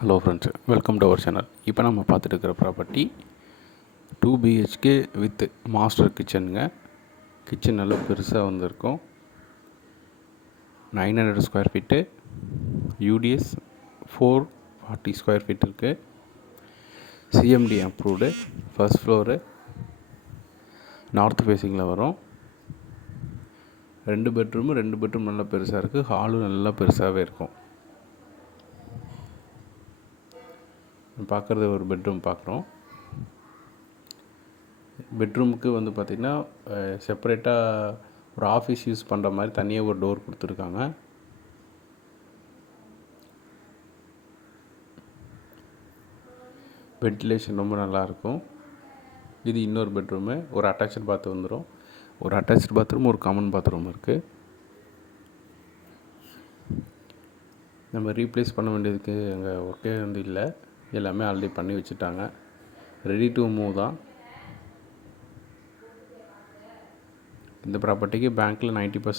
Hello ஃப்ரெண்ட்ஸ், welcome to our channel. இப்போ நம்ம பார்த்துட்டு இருக்கிற ப்ராப்பர்ட்டி 2 பிஹெச்கே வித் மாஸ்டர் கிச்சனுங்க. கிச்சன் நல்லா பெருசாக வந்திருக்கும். 900 square feet, UDS 440 square feet இருக்குது. CMD approved. First floor north ஃபேஸிங்கில் வரும். 2 பெட்ரூம் நல்லா பெருசாக இருக்குது. ஹாலும் நல்லா பெருசாகவே இருக்கும். பார்க்குறது ஒரு பெட்ரூம் பார்க்குறோம். பெட்ரூமுக்கு வந்து பார்த்திங்கன்னா செப்பரேட்டாக ஒரு ஆஃபீஸ் யூஸ் பண்ணுற மாதிரி தனியாக ஒரு டோர் கொடுத்துருக்காங்க. வென்டிலேஷன் ரொம்ப நல்லாயிருக்கும். இது இன்னொரு பெட்ரூமு. ஒரு அட்டாச்சு பாத்ரூம் வந்துடும். ஒரு அட்டாச்சு பாத்ரூம், ஒரு காமன் பாத்ரூம் இருக்குது. நம்ம ரீப்ளேஸ் பண்ண வேண்டியதுக்கு அங்கே ஒர்க்கே வந்து இல்லை. எல்லாமே ஆல்ரெடி பண்ணி வச்சுட்டாங்க. ரெடி டு மூவ் தான். இந்த ப்ராப்பர்ட்டிக்கு பேங்க்கில் 90%